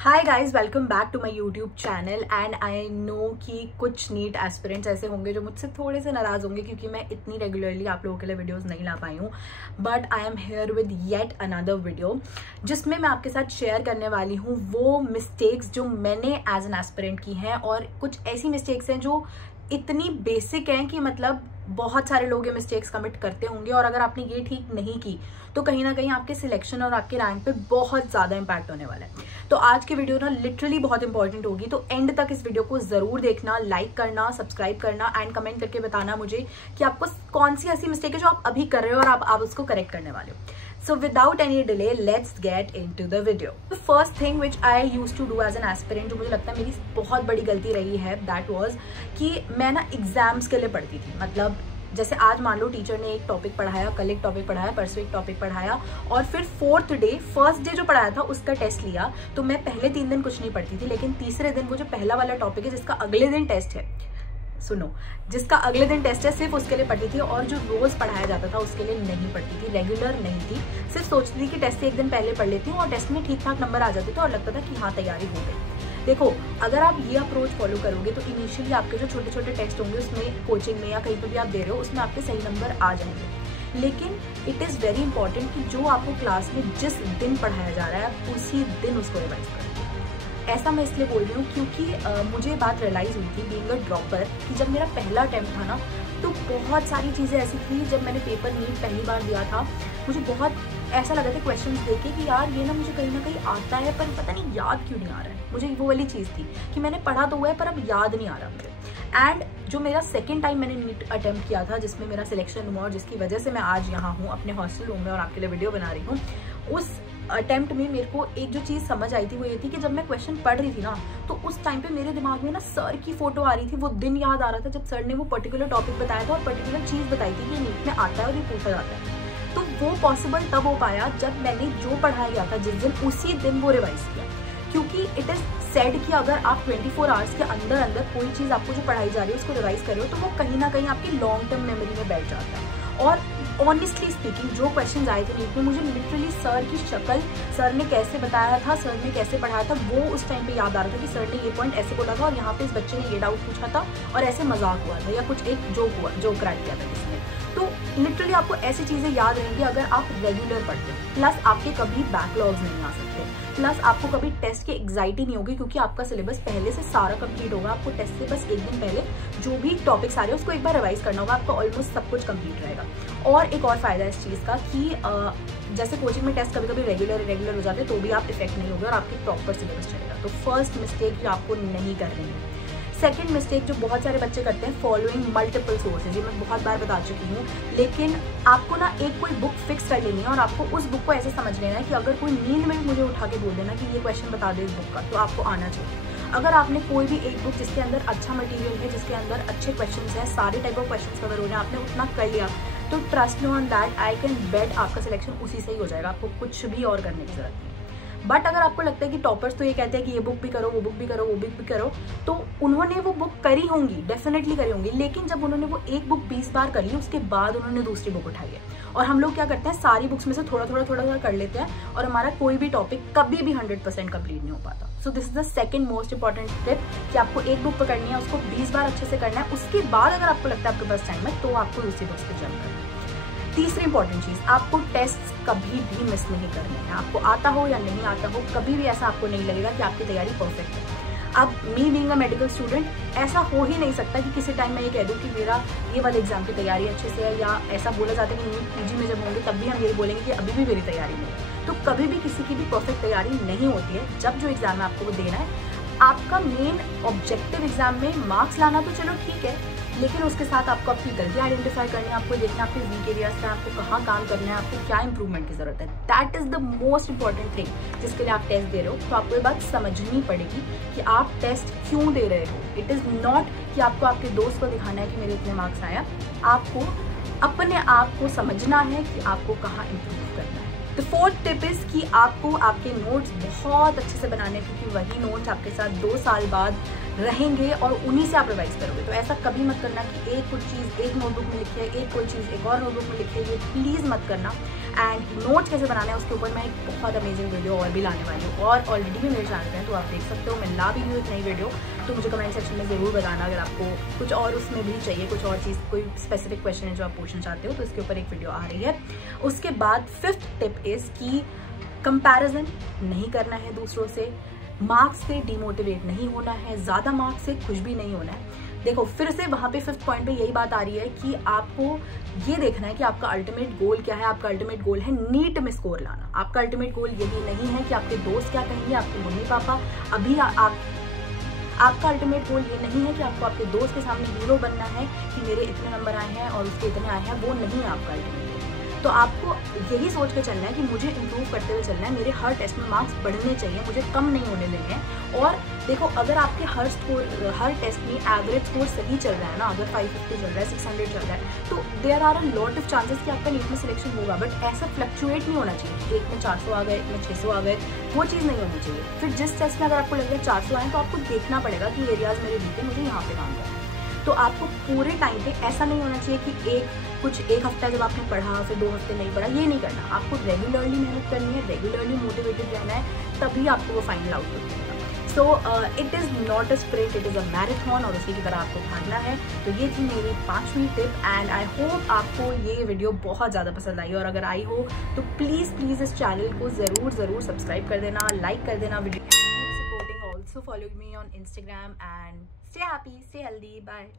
Hi guys, welcome back to my YouTube channel. And I know कि कुछ NEET aspirants ऐसे होंगे जो मुझसे थोड़े से नाराज़ होंगे क्योंकि मैं इतनी रेगुलरली आप लोगों के लिए वीडियोस नहीं ला पाई हूँ। But I am here with yet another video जिसमें मैं आपके साथ शेयर करने वाली हूँ वो मिस्टेक्स जो मैंने एज एन एस्पिरेंट की हैं। और कुछ ऐसी मिस्टेक्स हैं जो इतनी बेसिक हैं कि मतलब बहुत सारे लोग ये मिस्टेक्स कमिट करते होंगे, और अगर आपने ये ठीक नहीं की तो कहीं ना कहीं आपके सिलेक्शन और आपके रैंक पे बहुत ज़्यादा इंपैक्ट होने वाला है। तो आज की वीडियो ना लिटरली बहुत इंपॉर्टेंट होगी, तो एंड तक इस वीडियो को ज़रूर देखना, लाइक करना, सब्सक्राइब करना एंड कमेंट करके बताना मुझे कि आपको कौन सी ऐसी मिस्टेक है जो आप अभी कर रहे हो और आप उसको करेक्ट करने वाले हो। So without any delay, let's get into the video. The first thing which I used to do as an aspirant, जो मुझे लगता है मेरी बहुत बड़ी गलती रही है, that was कि मैं ना एग्जाम्स के लिए पढ़ती थी। मतलब जैसे आज मान लो टीचर ने एक टॉपिक पढ़ाया, कल एक टॉपिक पढ़ाया, परसों एक टॉपिक पढ़ाया और फिर फर्स्ट डे जो पढ़ाया था उसका टेस्ट लिया, तो मैं पहले 3 दिन कुछ नहीं पढ़ती थी, लेकिन तीसरे दिन वो जो पहला वाला टॉपिक है जिसका अगले दिन टेस्ट है, जिसका अगले दिन टेस्ट है, सिर्फ उसके लिए पढ़ती थी। और जो रोज पढ़ाया जाता था उसके लिए नहीं पढ़ती थी, रेगुलर नहीं थी। सिर्फ सोचती थी कि टेस्ट से एक दिन पहले पढ़ लेती हूँ और टेस्ट में ठीक ठाक नंबर आ जाते थे और लगता था कि हाँ तैयारी हो गई। देखो, अगर आप ये अप्रोच फॉलो करोगे तो इनिशियली आपके जो छोटे छोटे टेस्ट होंगे उसमें कोचिंग में या कहीं पर भी आप दे रहे हो उसमें आपके सही नंबर आ जाएंगे। लेकिन इट इज़ वेरी इंपॉर्टेंट कि जो आपको क्लास में जिस दिन पढ़ाया जा रहा है उसी दिन उसको रिवाइज करें। ऐसा मैं इसलिए बोल रही हूँ क्योंकि मुझे बात रियलाइज़ हुई थी बीइंग अ ड्रॉपर कि जब मेरा पहला अटेम्प्ट था ना तो बहुत सारी चीज़ें ऐसी थी। जब मैंने पेपर नीट पहली बार दिया था मुझे बहुत ऐसा लगा था क्वेश्चंस देखे कि यार ये ना मुझे कहीं ना कहीं आता है पर पता नहीं याद क्यों नहीं आ रहा है। मुझे वो वाली चीज़ थी कि मैंने पढ़ा तो हुआ है पर अब याद नहीं आ रहा मुझे। एंड जो मेरा सेकेंड टाइम मैंने नीट अटेम्प्ट किया था जिसमें मेरा सिलेक्शन हुआ और जिसकी वजह से मैं आज यहाँ हूँ अपने हॉस्टल रूम में और आपके लिए वीडियो बना रही हूँ, उस अटेम्प्ट में मेरे को एक जो चीज़ समझ आई थी वो ये थी कि जब मैं क्वेश्चन पढ़ रही थी ना तो उस टाइम पे मेरे दिमाग में ना सर की फोटो आ रही थी। वो दिन याद आ रहा था जब सर ने वो पर्टिकुलर टॉपिक बताया था और पर्टिकुलर चीज़ बताई थी कि ये नीट में आता है और ये पूछा जाता है। तो वो पॉसिबल तब हो पाया जब मैंने जो पढ़ाया गया था जिस दिन उसी दिन वो रिवाइज किया। क्योंकि इट इज़ सेड कि अगर आप 24 आवर्स के अंदर अंदर कोई चीज़ आपको जो पढ़ाई जा रही है उसको रिवाइज कर रहे हो तो वो कहीं ना कहीं आपकी लॉन्ग टर्म मेमोरी में बैठ जाता है। और ऑनेस्टली स्पीकिंग जो क्वेश्चंस आए थे नीट में मुझे लिटरली सर की शक्ल, सर ने कैसे बताया था, सर ने कैसे पढ़ाया था वो उस टाइम पे याद आ रहा था कि सर ने ये पॉइंट ऐसे बोला था और यहाँ पे इस बच्चे ने ये डाउट पूछा था और ऐसे मजाक हुआ था या कुछ एक जोक क्रैक किया था किसी ने। तो लिटरली आपको ऐसी चीज़ें याद रहेंगी अगर आप रेगुलर पढ़ते हो। प्लस आपके कभी बैकलॉग्स नहीं आ सकते, प्लस आपको कभी टेस्ट की एग्जाइटी नहीं होगी क्योंकि आपका सिलेबस पहले से सारा कंप्लीट होगा। आपको टेस्ट से बस एक दिन पहले जो भी टॉपिक्स आ रहे हैं उसको एक बार रिवाइज करना होगा, आपका ऑलमोस्ट सब कुछ कंप्लीट रहेगा। और एक और फायदा इस चीज़ का कि जैसे कोचिंग में टेस्ट कभी कभी रेगुलर हो जाते हैं तो भी आप इफेक्ट नहीं होगा और आपकी प्रॉपर सिलेबस चलेगा। तो फर्स्ट मिस्टेक जो आपको नहीं करनी है। सेकेंड मिस्टेक जो बहुत सारे बच्चे करते हैं, फॉलोइंग मल्टीपल सोर्सेज, ये मैं बहुत बार बता चुकी हूँ। लेकिन आपको ना एक कोई बुक फिक्स कर लेनी है और आपको उस बुक को ऐसे समझ लेना है कि अगर कोई नींद में मुझे उठा के बोल देना कि ये क्वेश्चन बता दे इस बुक का, तो आपको आना चाहिए। अगर आपने कोई भी एक बुक जिसके अंदर अच्छा मटेरियल है, जिसके अंदर अच्छे क्वेश्चंस हैं, सारे टाइप ऑफ क्वेश्चंस कवर हो रहे हैं, आपने उतना कर लिया तो trust me on that, I can bet आपका सिलेक्शन उसी से ही हो जाएगा। आपको कुछ भी और करने की जरूरत नहीं। बट अगर आपको लगता है कि टॉपर्स तो ये कहते हैं कि ये बुक भी करो, वो बुक भी करो, वो बुक भी करो, तो उन्होंने वो बुक करी होंगी, डेफिनेटली करी होंगी। लेकिन जब उन्होंने वो एक बुक 20 बार कर ली उसके बाद उन्होंने दूसरी बुक उठाई है। और हम लोग क्या करते हैं, सारी बुक्स में से थोड़ा थोड़ा कर लेते हैं और हमारा कोई भी टॉपिक कभी भी 100% कंप्लीट नहीं हो पाता। So this is the second most important tip कि आपको एक बुक पकड़नी है, उसको 20 बार अच्छे से करना है। उसके बाद अगर आपको लगता है आपके पास टाइम है तो आपको दूसरी बुक्स पे जंप करना है। तीसरी इंपॉर्टेंट चीज़, आपको टेस्ट कभी भी मिस नहीं करने हैं। आपको आता हो या नहीं आता हो, कभी भी ऐसा आपको नहीं लगेगा कि आपकी तैयारी परफेक्ट है। अब me being a medical student, ऐसा हो ही नहीं सकता कि किसी टाइम मैं ये कह दूँ कि मेरा ये वाले एग्जाम की तैयारी अच्छे से है, या ऐसा बोला जाता है कि नीट पीजी में जब होंगे तब भी हम यही बोलेंगे कि अभी भी मेरी तैयारी नहीं है। तो कभी भी किसी की भी परफेक्ट तैयारी नहीं होती है। जब जो एग्जाम है आपको वो देना है। आपका मेन ऑब्जेक्टिव एग्जाम में मार्क्स लाना तो चलो ठीक है, लेकिन उसके साथ आपको अपनी गलती आइडेंटिफाई करनी है, आपको देखना आपके वीक एरियाज का, आपको कहाँ काम करना है, आपको क्या इंप्रूवमेंट की जरूरत है। That is the most important thing जिसके लिए आप टेस्ट दे रहे हो। तो आपको ये बात समझनी पड़ेगी कि आप टेस्ट क्यों दे रहे हो। इट इज़ नॉट कि आपको आपके दोस्त को दिखाना है कि मेरे इतने मार्क्स आया। आपको अपने आप को समझना है कि आपको कहाँ इम्प्रूव करना है। द फोर्थ टिप इज कि आपको आपके नोट्स बहुत अच्छे से बनाने हैं क्योंकि वही नोट्स आपके साथ 2 साल बाद रहेंगे और उन्हीं से आप रिवाइज करोगे। तो ऐसा कभी मत करना कि एक कुछ चीज़ एक नोटबुक में लिखी है, एक कोई चीज़ एक और नोटबुक में लिखी है, ये प्लीज़ मत करना। एंड नोट्स कैसे बनाना है उसके ऊपर मैं एक बहुत अमेजिंग वीडियो और भी लाने वाली हूँ, और ऑलरेडी भी मेरे चैनल पे है तो आप देख सकते हो। मैं ला भी हूँ एक नई वीडियो, तो मुझे कमेंट सेक्शन में ज़रूर बताना अगर आपको कुछ और उसमें भी चाहिए, कुछ और चीज़, कोई स्पेसिफिक क्वेश्चन है जो आप पूछना चाहते हो, तो इसके ऊपर एक वीडियो आ रही है। उसके बाद 5th टिप इज़ कि कंपैरिजन नहीं करना है दूसरों से, मार्क्स से डिमोटिवेट नहीं होना है, ज़्यादा मार्क्स से खुश भी नहीं होना है। देखो फिर से वहाँ पे 5th पॉइंट पे यही बात आ रही है कि आपको ये देखना है कि आपका अल्टीमेट गोल क्या है। आपका अल्टीमेट गोल है नीट में स्कोर लाना। आपका अल्टीमेट गोल यही नहीं है कि आपके दोस्त क्या कहेंगे, आपके मम्मी पापा। अभी आपका अल्टीमेट गोल ये नहीं है कि आपको आपके दोस्त के सामने हीरो बनना है कि मेरे इतने नंबर आए हैं और उसके इतने आए हैं, वो नहीं है आपका अल्टीमेट। तो आपको यही सोच के चलना है कि मुझे इंप्रूव करते हुए चलना है, मेरे हर टेस्ट में मार्क्स बढ़ने चाहिए, मुझे कम नहीं होने देने हैं। और देखो अगर आपके हर टेस्ट में एवरेज स्कोर सही चल रहा है ना, अगर 550 चल रहा है, 600 चल रहा है, तो there are a lot of chances कि आपका नीट में सिलेक्शन होगा। बट ऐसा फ्लक्चुएट नहीं होना चाहिए, एक में 400 आ गए, एक में 600 आ गए, वो चीज़ नहीं होनी चाहिए। फिर जिस टेस्ट में अगर आपको लग रहा है 400 आए, तो आपको देखना पड़ेगा कि एरियाज मेरे वीक है, मुझे यहाँ पे काम करना है। तो आपको पूरे टाइम पे ऐसा नहीं होना चाहिए कि एक हफ्ता जब आपने पढ़ा फिर 2 हफ्ते नहीं पढ़ा, ये नहीं करना। आपको रेगुलरली मेहनत करनी है, रेगुलरली मोटिवेटेड रहना है, तभी आपको वो फाइनल आउटपुट मिलेगा। So it is not a sprint, it is a marathon, और उसी की तरह आपको भागना है। तो ये थी मेरी 5वीं टिप, एंड आई होप आपको ये वीडियो बहुत ज़्यादा पसंद आई, और अगर आई हो तो प्लीज़ इस चैनल को ज़रूर सब्सक्राइब कर देना, लाइक कर देना video, supporting, also follow me on Instagram, and stay happy, stay healthy, bye.